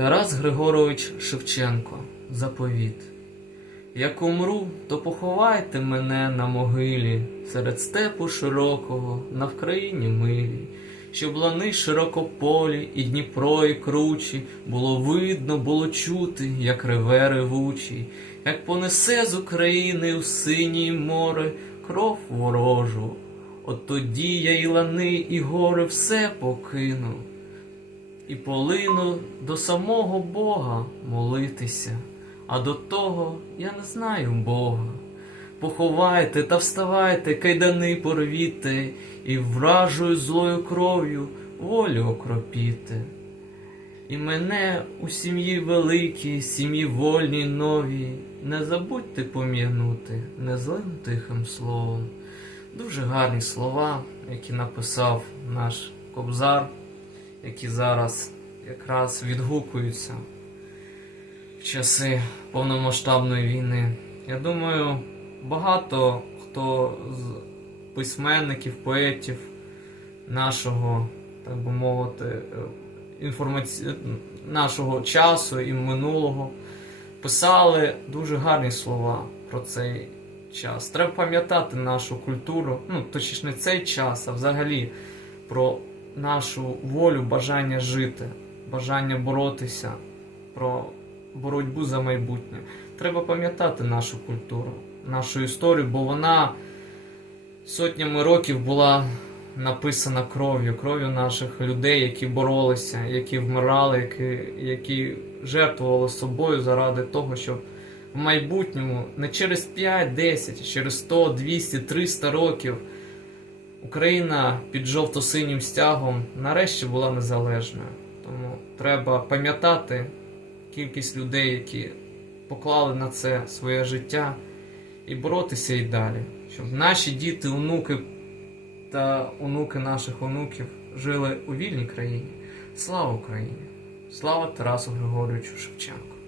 Тарас Григорович Шевченко Заповіт. Як умру, то поховайте мене на могилі серед степу широкого, на Вкраїні милій, щоб лани широкополі і Дніпро, і кручі було видно, було чути, як реве ревучий, як понесе з України у синє море кров ворожу. От тоді я і лани, і гори все покину і полину до самого Бога молитися, а до того я не знаю Бога. Поховайте та вставайте, кайдани порвіте, і вражою злою кров'ю волю окропіте. І мене у сім'ї великій, сім'ї вольній новій, не забудьте пом'янути незлим тихим словом. Дуже гарні слова, які написав наш кобзар які зараз якраз відгукуються в часи повномасштабної війни. Я думаю, багато хто з письменників, поетів нашого, так би мовити, е, інформаці... нашого часу і минулого писали дуже гарні слова про цей час. Треба пам'ятати нашу культуру, ну точніше не цей час, а взагалі про нашу волю, бажання жити, бажання боротися, про боротьбу за майбутнє. Треба пам'ятати нашу культуру, нашу історію, бо вона сотнями років була написана кров'ю, кров'ю наших людей, які боролися, які вмирали, які, які жертвували собою заради того, щоб в майбутньому не через 5, 10, через 100, 200, 300 років. Україна під жовто-синім стягом нарешті була незалежною. Тому треба пам'ятати кількість людей, які поклали на це своє життя, і боротися і далі, щоб наші діти, онуки та онуки наших онуків жили у вільній країні. Слава Україні! Слава Тарасу Григоровичу Шевченку!